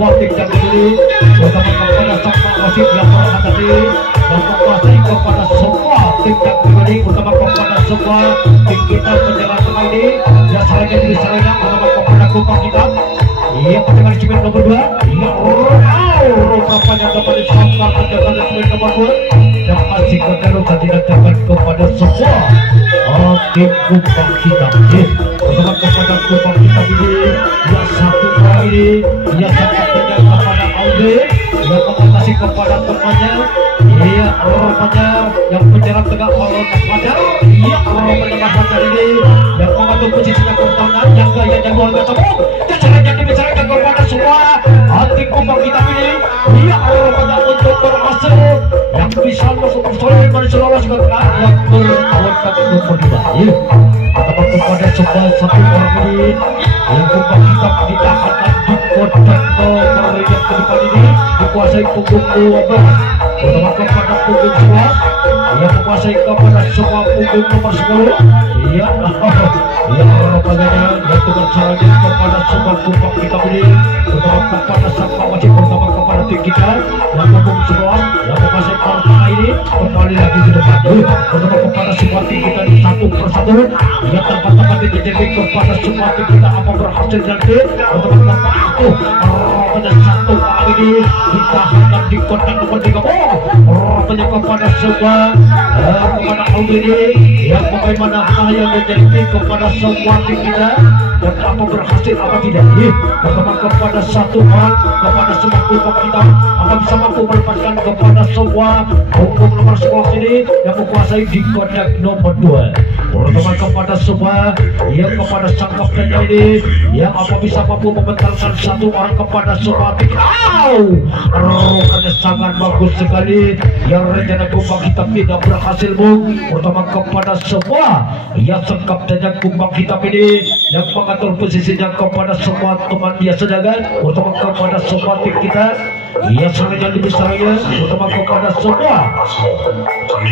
sebuah tim yang berdiri terutama kepada sang wasit yang berhati-hati dan menguasai kepada semua tim yang berdiri terutama kepada semua tim kita penjalan tengah ini yang selanjutnya di serangnya terutama kepada Kupang Hitam. Ia penjagaan semen nomor 2. Ia rupanya dapat disangkar penjagaan semen nomor 2 dan masih kegaruk dan tidak dapat kepada semua tim Kupang Hitam. Terutama kepada Kupang Hitam ini yang satu orang ini ia sangat penjaga kepada Alde yang mengatasi kepada temannya. Ia rupanya yang penjaga tegak oleh Fajar. Ia rupanya Fajar ini yang mengatur posisinya ke tangan yang gayanya luar biasa. Kejarannya dibicarakan kepada semua tim Kupang Hitam ini. Ia rupanya untuk berhasil yang bisa masuk persoalan lolos ke yang bertawarkan nomor 2. Atau kepada semua satu orang ini yang Kupang Hitam ditahankan di kotak nomor yang ke depan ini dikuasai punggung 12 terutama kepada punggung 11 yang menguasai kepada semua punggung nomor 10. Iya rupanya yang tukar serangan kepada semua Kupang Hitam ini terutama kepada sang wajib pertama kepada tim kita yang punggung 11 yang menguasai partai ini kembali lagi ke depan terutama kepada semua tim kita di satu persatu yang tempat-tempat dijadi kepada semua tim kita apa berhasil nanti untuk membantu pada satu kali ini ditahankan di kotak nomor 3 rupanya kepada semua kepada Aldi ini yang bagaimana yang menjadi kepada semua tim kita dan apa berhasil apa tidak pertama kepada satu orang kepada semua Kupang Hitam apa bisa mampu melepaskan kepada semua punggung nomor 11 ini yang menguasai di kotak nomor 2 pertama kepada semua yang kepada sang kaptennya ini yang apa bisa mampu membentalkan satu orang kepada semua tim. Rupanya sangat bagus sekali yang rencana Kupang Hitam tidak berhasil pertama kepada semua yang sang kaptennya Kupang Hitam ini yang mengatur posisinya kepada semua teman dia sedangkan pertama kepada semua tim kita yang selanjutnya dibesarnya pertama kepada semua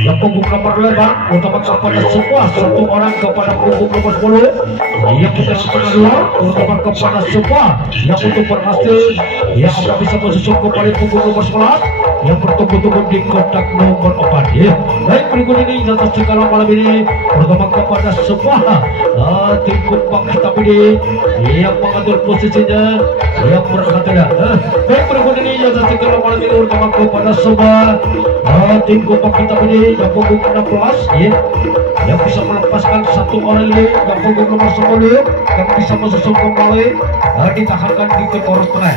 yang punggung nomor 5 utama kepada semua satu orang kepada punggung nomor 10 yang kita setengah 2 utama kepada semua yang untuk berhasil yang akan bisa menyusul kembali punggung nomor 11 yang bertunggu-tunggu di kotak nomor 4 baik berikut ini jatuh segala malam ini pertama kepada semua tim Kupang Hitam ini yang mengatur posisinya yang berhati-hati baik berikut ini jatuh segala malam ini pertama kepada semua tim Kupang Hitam ini yang punggung 16 yang bisa melepaskan satu orang ini yang punggung nomor 10 yang bisa menyusul kembali ditahankan di poros tengah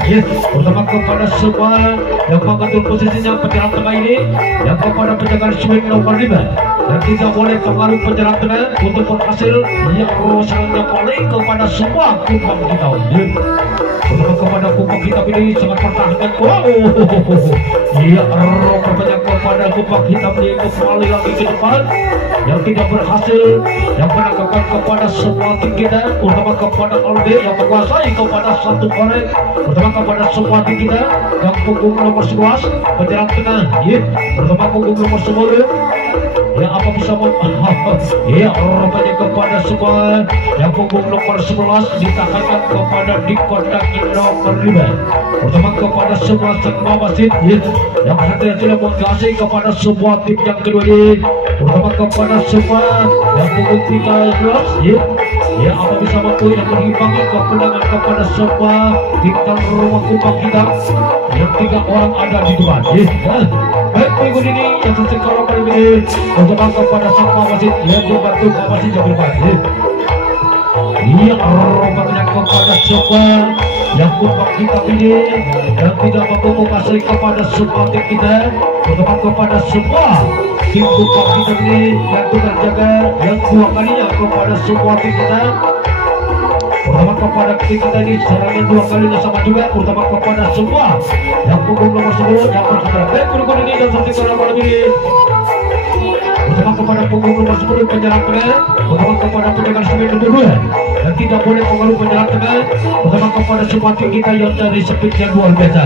pertama kepada semua yang mengatur posisinya penjalan tengah ini yang kepada penjagaan swing nomor 5 dan tidak boleh pengaruh penjalan tengah untuk berhasil yang sangat paling kepada semua Kupang Hitam untuk kepada Kupang Hitam ini sangat pertahankan rupanya kepada Kupang Hitam ini kembali lagi ke depan yang tidak berhasil yang menangkapkan kepada semua tim kita utama kepada Alde yang menguasai kepada satu orang utama kepada semua tim kita yang punggung nomor 11 penjalan tengah utama punggung nomor 10 yang apa bisa rupanya kepada semua yang punggung nomor 11 ditahankan kepada di kotak nomor 5 pertama kepada semua semua wasit yang hati-hati mengasih kepada semua tim yang kedua ini pertama kepada semua yang punggung 13 yang apa bisa mampu yang mengimbangi kemenangan kepada semua bintang rumah Kupang Hitam yang 3 orang ada di depan baik berikut ini yang sesekala kali ini mencoba kepada semua wasit yang dibantu wasit yang depan rupanya kepada semua yang Kupang Hitam ini yang tidak mampu mengasih kepada semua tim kita terutama kepada semua tim Kupang Hitam ini yang terjaga yang 2 kalinya kepada semua tim kita terutama kepada tim kita ini serangan 2 kalinya sama juga terutama kepada semua yang punggung nomor 10 yang bersaudara baik berikut ini dan sampai ke malam ini terutama kepada punggung nomor 10 penjalan tengah terutama kepada penjagaan semen nomor 2 dan tidak boleh pengaruh penjalan tengah terutama kepada semua tim kita yang dari speed yang luar biasa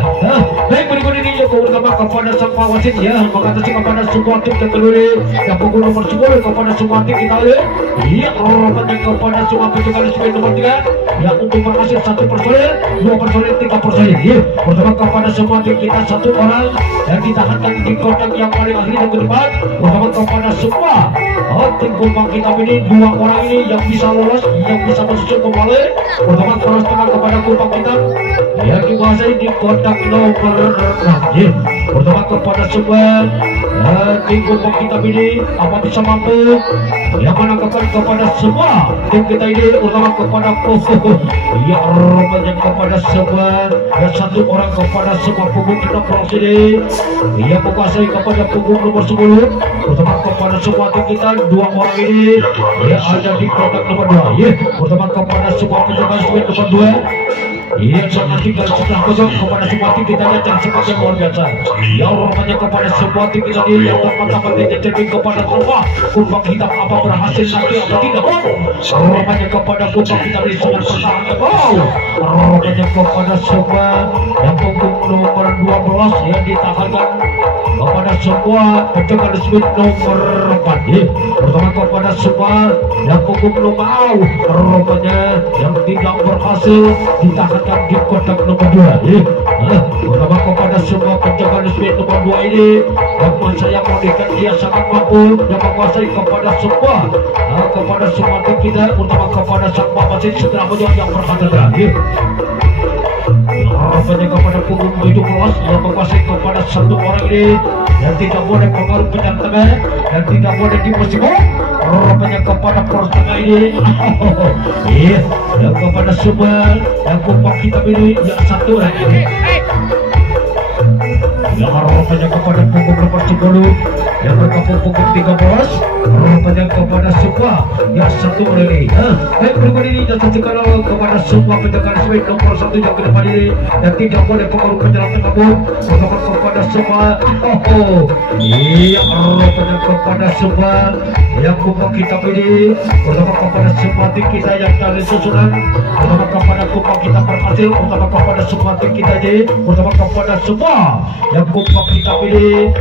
baik berikut ini yang utama kepada sang wasit ya, mengatasi kepada semua tim terkeluri yang pukul nomor 10 kepada semua tim kita lihat ya, rupanya kepada semua penjaga di nomor 3 yang untuk berhasil 1 personil 2 personil 3 personil ya, pertama kepada semua tim kita 1 orang yang ditahankan di kotak yang paling akhir dan ke depan, pertama kepada semua tim kumpang kita ini 2 orang ini yang bisa lolos, yang bisa masuk kembali, pertama terus tengah kepada kumpang kita yang dikuasai di kotak nomor 6 ya, pertama kepada semua tim kumpang kita ini apa bisa mampu yang menangkapkan kepada semua tim kita ini, utama kepada ya rupanya kepada semua dan 1 orang kepada semua punggung kita proses ini ia menguasai kepada punggung nomor 10, utama kepada semua tim kita 2 orang ini yang ada di kotak nomor 2 ya, utama kepada semua penjaga nomor 2 iya, jangan tinggal setelah kosong kepada semua tim kita yang seperti yang luar biasa ya, rupanya kepada semua tim kita ini yang teman-teman terjadi kepada semua kumpang hitam apa berhasil nanti apa tidak, rupanya kepada kumpang kita ini sangat pertahanan rupanya kepada semua yang punggung nomor 12 yang ditahankan kepada semua penjaga resmi nomor 4 ya, pertama kepada semua yang punggung nomor rupanya yang tidak berhasil ditahankan di kotak nomor 2 ya, pertama kepada semua penjaga resmi nomor 2 ini yang saya modikan dia sangat mampu yang menguasai kepada semua tim kita, utama kepada sang wasit setelah menjawab yang berkata terakhir rupanya kepada punggung 17 yang menguasai kepada 1 orang ini yang tidak boleh pengaruh penyerang tengah dan tidak boleh di posisi rupanya kepada poros tengah ini iya, dan kepada semua yang kumpang kita ini yang 1 orang ini yang rupanya kepada punggung nomor 10 yang bergabung punggung 13 rupanya kepada semua yang 1 orang ini baik berikut ini dan sekarang kepada semua penjaga resmi nomor 1 yang ke depan ini yang tidak boleh pengaruh penyerang tersebut kepada semua iya rupanya kepada semua yang kumpang kita ini pertama kepada semua tim kita yang tadi susunan, pertama kepada kumpang kita berhasil, pertama kepada semua tim kita ini, pertama kepada semua yang kumpang kita ini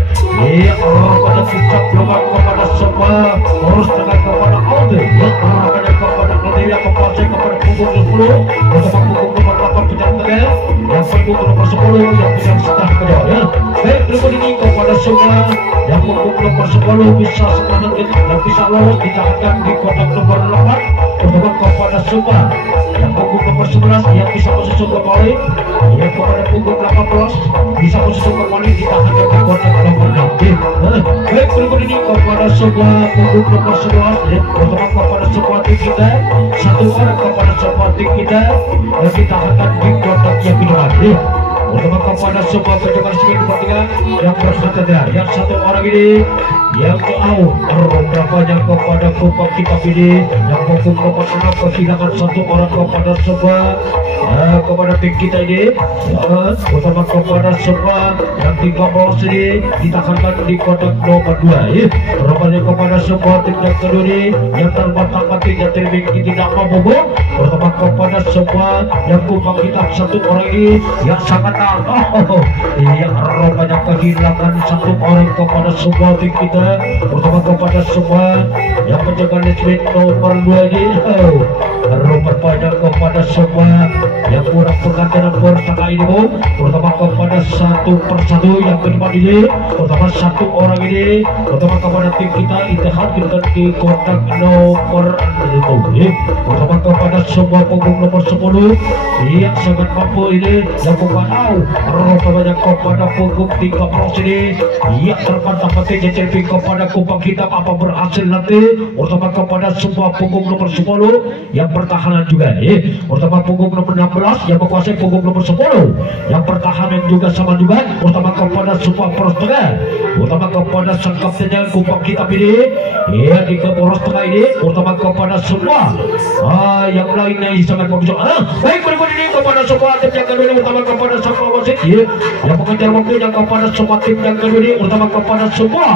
iya rupanya kita keluar kepada semua harus dengan kepada Aldi ya, rupanya kepada Aldi yang menguasai kepada punggung 10, pertama punggung nomor 8 penyerang tengah yang punggung nomor 10 yang penyerang setengah kedua ya, baik berikut ini kepada semua yang punggung nomor 10 bisa setelah dan bisa lolos ditahankan di kotak nomor 8, pertama kepada semua yang punggung nomor 11 yang bisa masuk kembali yang kepada punggung 18 bisa masuk kembali ditahankan di kotak nomor 6 baik berikut ini kepada semua punggung nomor 11 ya, pertama kepada semua tim kita 1 orang kepada semua tim kita yang ditahankan di kotak yang kedua ya, pertama kepada semua penjaga resmi nomor 3 yang berkata yang 1 orang ini yang tahu rupanya kepada kumpang kita ini yang punggung nomor 6 kehilangan 1 orang kepada semua kepada tim kita ini pertama kepada semua yang 13 ini ditahankan di kotak nomor 2 ya, rupanya kepada semua tim yang kedua ini yang terbantahkan tidak tidak mampu, pertama kepada semua yang kumpang kita 1 orang ini yang sangat yang rupanya kehilangan 1 orang kepada semua tim kita, pertama kepada semua yang menjaga resmi nomor 2 ini rupanya kepada semua yang kurang pengantin nomor tengah ini pertama kepada 1 persatu yang kedua ini, pertama 1 orang ini, pertama kepada tim kita Itihad kita di kotak nomor 1 pertama kepada semua punggung nomor 10 yang sangat mampu ini yang bukan rupanya kepada punggung 13 ini yang terbantah-bantah jadi kepada kumpang hitam apa berhasil nanti, pertama kepada semua punggung nomor 10 yang pertahanan juga pertama punggung nomor 16 yang menguasai punggung nomor 10 yang pertahanan juga sama juga, pertama kepada semua poros tengah, pertama kepada kepada sang kaptennya Kumpang Hitam ini, ya di ke poros tengah ini, utama kepada semua yang lainnya sangat bagus. Baik, berikut ini kepada semua tim yang kedua ini, utama kepada sang wasit yang mengejar waktunya kepada semua tim yang kedua ini, utama kepada semua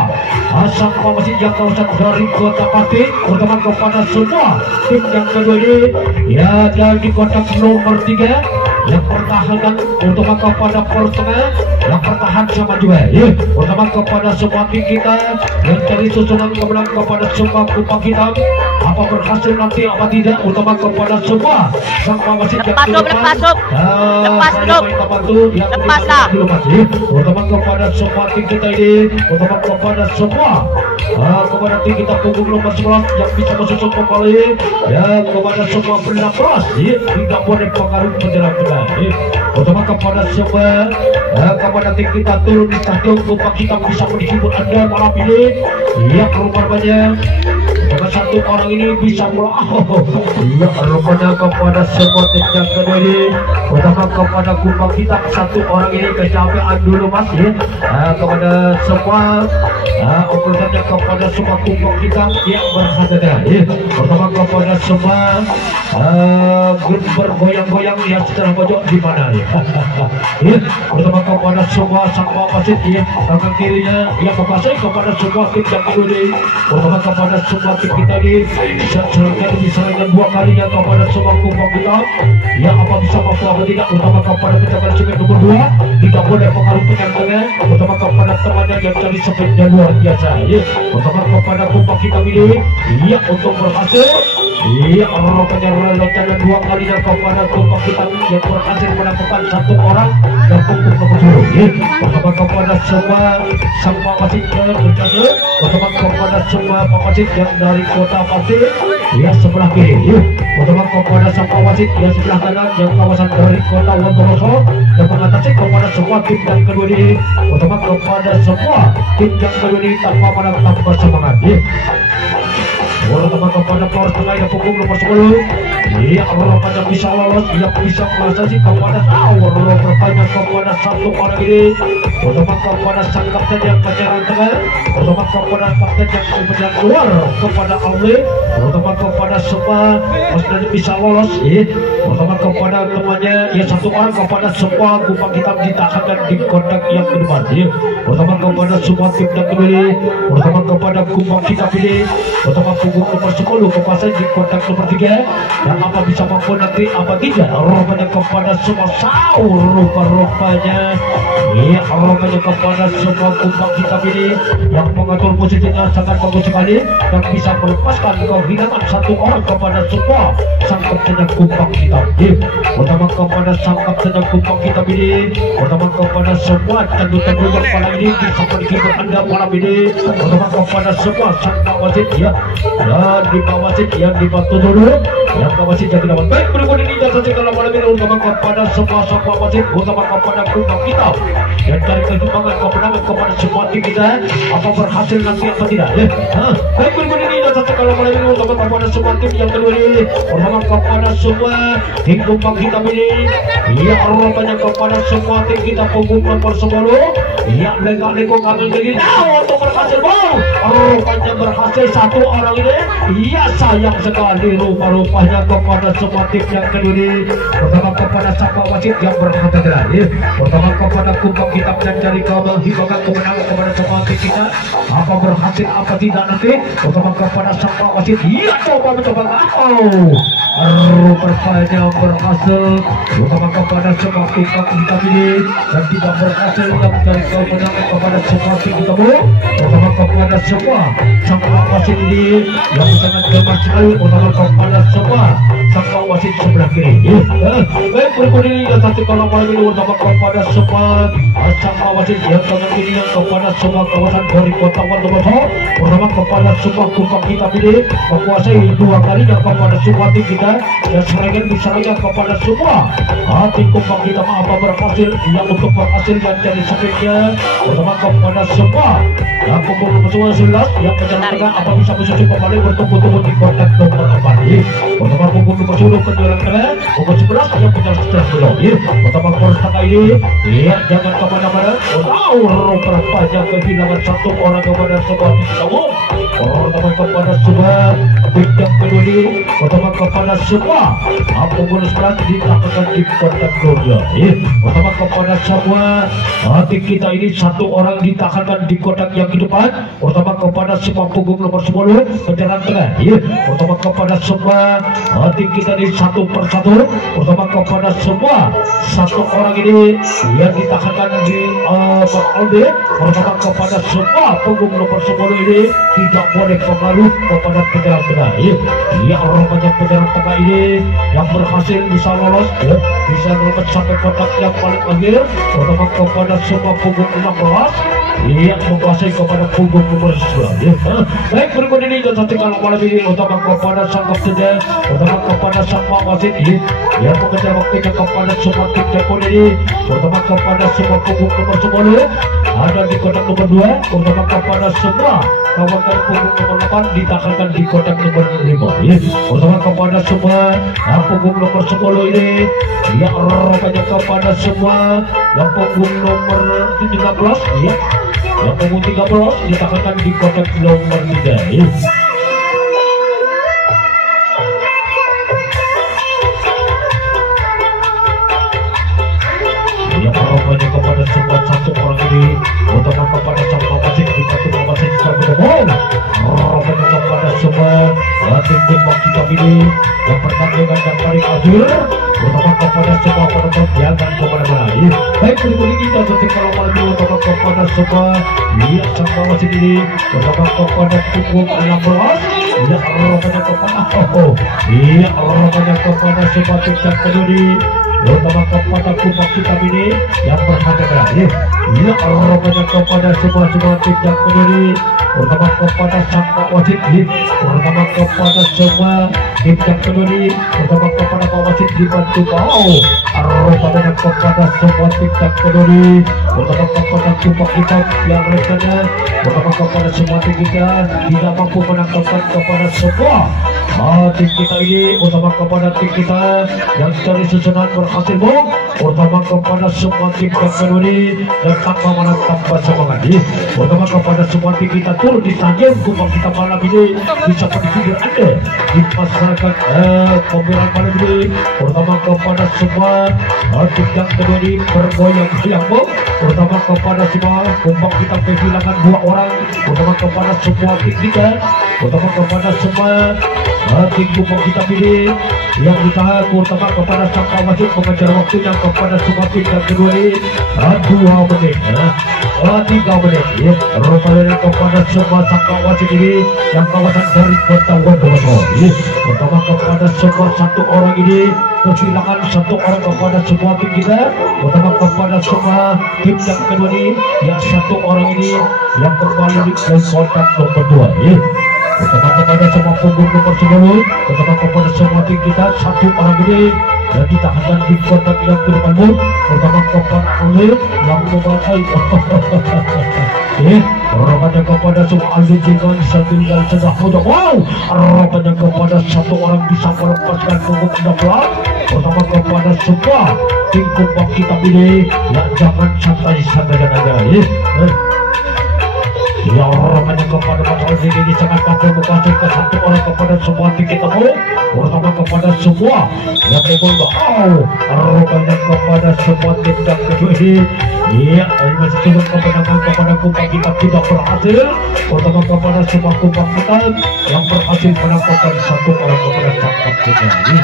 sang wasit yang kawasan dari Kota Pati, utama kepada semua tim yang kedua ini, ya dan di kotak nomor 3 yang pertahanan utama kepada poros tengah yang pertahan sama juga ya, utama kepada semua tim kita yang cari susunan kemenangan kepada semua Kumpang Hitam, apa berhasil nanti apa tidak, utama kepada semua sang wasit yang lepas utama kepada semua tim kita ini, utama kepada semua kepada tim kita punggung nomor 11 yang bisa menyusun kembali ya, kepada semua bernapas ya, tidak boleh pengaruh menjelang tengah. Utama kepada semua kepada tim kita turun di stadion Kumpang Hitam bisa menghibur Anda malam ini ya, rupanya dengan satu orang ini bisa mulai ya, rupanya kepada semua tim yang kedua ini, utama kepada Kumpang Hitam satu orang ini kecapean dulu mas ya, kepada semua operatornya kepada semua Kumpang Hitam yang berhadapan ya, pertama kepada semua grup bergoyang-goyang yang secara pojok di mana ya, ya pertama kepada semua sang wasit ya, belakang kirinya yang menguasai kepada semua tim yang kedua ini, pertama kepada semua tim kita ini diserahkan 2 kalinya kepada semua Kumpang Hitam yang apa bisa mampu apa tidak, utama kepada penjagaan semen nomor 2 tidak boleh pengaruh tengah-tengah, utama kepada temannya yang cari sepeda luar biasa ya, utama kepada Kumpang Hitam ini ya untuk berhasil iya, rupanya rencana 2 kalinya kepada Kumpang Hitam yang berhasil menangkapkan 1 orang dan punggung nomor 10 ya, utama kepada semua sang wasit yang berjasa, utama kepada semua wasit yang dari Kota Pati ya sebelah kiri ya, utama kepada sang wasit yang sebelah kanan yang kawasan dari Kota Wonoroso yang mengatasi kepada semua tim yang kedua ini, utama kepada semua tim yang kedua ini tanpa tanpa semangat ya. Utama kepada poros tengah yang punggung nomor 10 ya, rupanya bisa lolos, dia bisa melesasi kepada rupanya kepada 1 orang ini, utama kepada sang kapten yang penyerang tengah, utama kepada kapten yang penyerang luar kepada Aule, utama kepada semua sudah bisa lolos ya, utama kepada temannya ya 1 orang kepada semua Kumpang Hitam ditahankan di kotak yang kedua ya, utama kepada semua tim yang kedua ini, utama kepada Kumpang Hitam ini, utama punggung nomor 10 kekuasaan di kotak nomor 3 dan apa bisa mampu nanti apa tidak, rupanya kepada semua sahur rupanya ya, rupanya kepada semua Kumpang Hitam ini yang mengatur posisinya sangat bagus sekali dan bisa melepaskan kehilangan 1 orang kepada semua sang kaptennya Kumpang Hitam ya, utama kepada sang kaptennya Kumpang Hitam ini, utama kepada semua tentu-tentu yang malam ini bisa menghibur Anda malam ini, utama kepada semua sang wasit ya, dan di bawah wasit yang dibantu dulu yang wasit yang tidak baik. Berikut ini jasa segala malam ini utama kepada semua wasit, utama kepada Kumpang Hitam dan cari keseimbangan kemenangan kepada semua tim kita, apa berhasil nanti apa tidak ya. Baik, berikut ini jasa segala malam ini utama kepada semua tim yang kedua ini, utama kepada semua tim Kumpang Hitam ini ya, rupanya kepada semua tim kita punggung nomor 10 ya, lega-lego kami begini untuk berhasil rupanya berhasil 1 orang ini iya, sayang sekali rupanya kepada semua tim yang kedua ini, pertama kepada sang wasit yang berhadapan ya, pertama kepada Kumpang Hitam dan cari menghibahkan kemenangan kepada semua tim kita, apa berhasil apa tidak nanti, pertama kepada sang wasit iya, coba mencoba rupanya berhasil, utama kepada semua Kumpang Hitam ini dan tidak berhasil yang mencari kemenangan kepada semua tim kita, utama kepada semua sang wasit ini yang sangat gemar sekali, utama kepada semua sang wasit sebelah kiri ya. Baik, berikut ini yang satu kalau malam ini utama kepada semua sang wasit yang kanan kiri yang kepada semua kawasan dari Kota Wonoroso, utama kepada semua Kumpang Hitam ini menguasai 2 kali yang kepada semua tim kita dan serangan misalnya kepada semua tim Kumpang Hitam apa berhasil yang untuk berhasil dan jadi sebenarnya, utama kepada semua punggung nomor 10 ke-11 yang menjalankan apa bisa menuju kembali bertemu-temu di kotak nomor 4. Pertama punggung nomor 10 penjualan tengah, punggung 11 yang menjalankan belum. Pertama pertama ini, lihat jangan kemana-mana. Berapa yang kehilangan satu orang kepada sebuah tahu. Pertama kepada sebuah bintang kedua ini, pertama kepada sebuah punggung 11 ditaklukkan di kotak nomor. Pertama kepada sebuah hati kita ini satu orang ditaklukkan di kotak yang ke depan. Pertama kepada sebuah punggung nomor 10 penjalan tengah. Pertama kepada sebuah hati kita ini satu persatu. Pertama kepada sebuah satu orang ini yang ditaklukkan di Alde. Pertama kepada sebuah punggung nomor 10 ini tidak boleh pengaruh kepada penjalan tengah. Orang banyak penjalan tengah ini yang berhasil bisa lolos, bisa lolos sampai kotak yang paling akhir. Pertama kepada sebuah punggung 16 yang menguasai kepada punggung nomor 9. Baik, berikut ini dan saksikan malam ini utama kepada sang kapten, utama kepada sang wasit yang mengejar waktunya kepada semua tim tekon ini. Pertama kepada semua punggung nomor 10 ada di kotak nomor 2. Pertama kepada semua kawan-kawan punggung nomor 8 ditaklukkan di kotak nomor 5. Pertama kepada semua punggung nomor 10 ini yang rupanya kepada semua yang punggung nomor 13 yang punggung 13 ditaklukkan di kotak nomor 3. Rupanya kepada semua satu orang ini utama kepada sang wasit di satu wasit sampai gol. Rupanya kepada semua tim kita ini yang pertandingan yang paling akhir utama kepada semua penonton jangan kemana-mana. Baik, berikut ini kita saksikan malam ini utama kepada semua lihat sang wasit ini utama kepada punggung 16 lihat rupanya kepada rupanya kepada semua tim kedua ini utama kepada kupak kita ini yang berharga. Rupanya kepada semua tim yang kedua utama kepada sang wasit utama kepada semua tim yang kedua utama kepada wasit dibantu kau. Rupanya kepada semua tim yang kedua utama kepada kupak kita yang rencana utama kepada semua tim kita tidak mampu menangkapkan kepada semua tim kita ini utama kepada tim kita yang dari susunan berhasil bom. Utama kepada semua tim yang kedua dan tanpa mana tanpa semangat. Utama kepada semua tim kita turun di stadion kupak kita malam ini bisa berpikir Anda di masyarakat pembelaan malam ini. Utama kepada semua tim yang kedua ini bergoyang-goyang bom. Utama kepada semua kupak kita kehilangan 2 orang. Utama kepada semua tim kita, utama kepada semua tim kupak kita pilih yang ditahan. Utama kepada sang wasit mengejar waktunya kepada semua tim yang kedua ini 2 menit 3 menit. Rupanya kepada semua sang wasit ini yang kawasan dari kota Wondowoso. Utama kepada semua satu orang ini kehilangan 1 orang kepada semua tim kita. Utama kepada semua tim yang kedua ini yang 1 orang ini yang kembali di kotak nomor 2. Utama kepada semua punggung nomor 10, utama kepada semua tim kita 1 orang ini yang ditahankan di kotak yang ke depanmu. Utama kepada Alif yang menguasai rupanya kepada semua ahli jingan setinggal sudah mudah. Rupanya kepada 1 orang bisa melepaskan punggung 16. Utama kepada semua tim kupak kita ini yang jangan santai-santai aja. Rupanya kepada masalah ini sangat mampu membantu ke 1 orang kepada semua tim kita mau. Utama kepada semua yang membawa rupanya kepada semua tim yang kedua ini masih turun kemenangan kepada kupak kita tidak berhasil. Utama kepada semua kupak kita yang berhasil menangkapkan 1 orang kepada tangkap kita ini.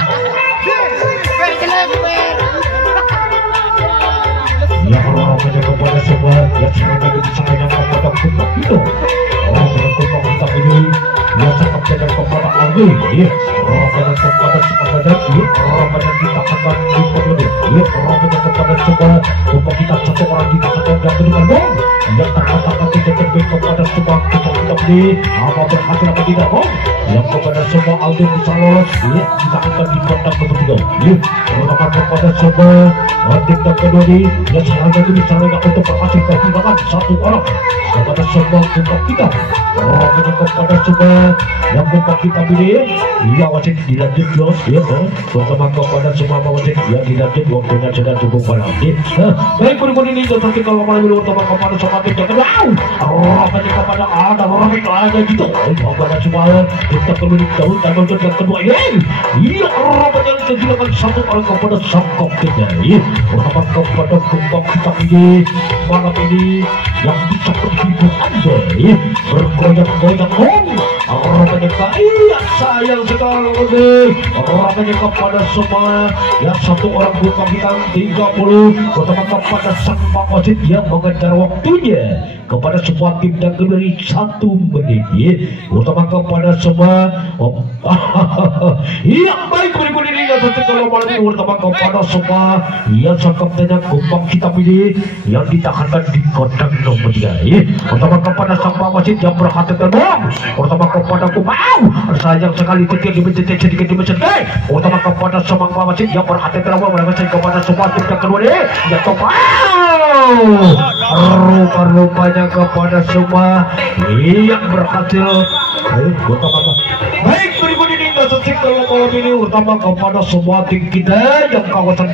Rupanya kepada semua yang sangat disayang kepada kupak itu. Rupanya kupak kita ini yang sangat sayang kepada Alwi. Rupanya kepada semua jadi rupanya ditahankan di penduduk. Rupanya kepada semua kupak kita 1 orang ditahankan dan dengan bom yang terkatakan tidak terbit kepada semua kupak kita sini apa berhasil apa tidak Bang? Yang kepada semua Alden bisa lolos ya, kita akan di kotak ketiga ya, terutama kepada semua tim dan kedua ini yang seharusnya itu bisa untuk berhasil kehilangan satu orang kepada semua kumpak kita orang kepada semua yang kumpak kita ini ya wasit dilanjut los ya terutama kepada semua wasit yang dilanjut waktunya sudah cukup panas baik berikut ini tetapi kalau malam ini terutama kepada semua tim dan kedua orang kepada ada orang itu aja gitu kepada semua kita perlu diketahui dan untuk yang kedua ini iya orang yang kehilangan satu orang kepada sang kaptennya ya pertama kepada kumpak kita ini malam ini yang bisa menghibur anda ya bergoyang-goyang orang menyeka iya sayang sekali orang menyeka pada semua yang satu orang kumpak kita 30 pertama kepada sang wasit yang mengejar waktunya kepada semua tim dan beri 1 menit ya utama kepada semua iya baik berikut ini yang satu kalau malam ini utama kepada semua yang sang kaptennya kumpak kita pilih yang ditahankan di kotak nomor 3 ya utama kepada sang wasit yang berhati terbang utama kepada kumpak sayang sekali ketika dimencetek sedikit dimencetek utama kepada semua wasit yang berhati terbang menegaskan kepada semua tim yang kedua ini yang top rupa-rupanya kepada semua yang berhasil baik berikut ini kalau malam ini utama kepada semua tim kita yang kawasan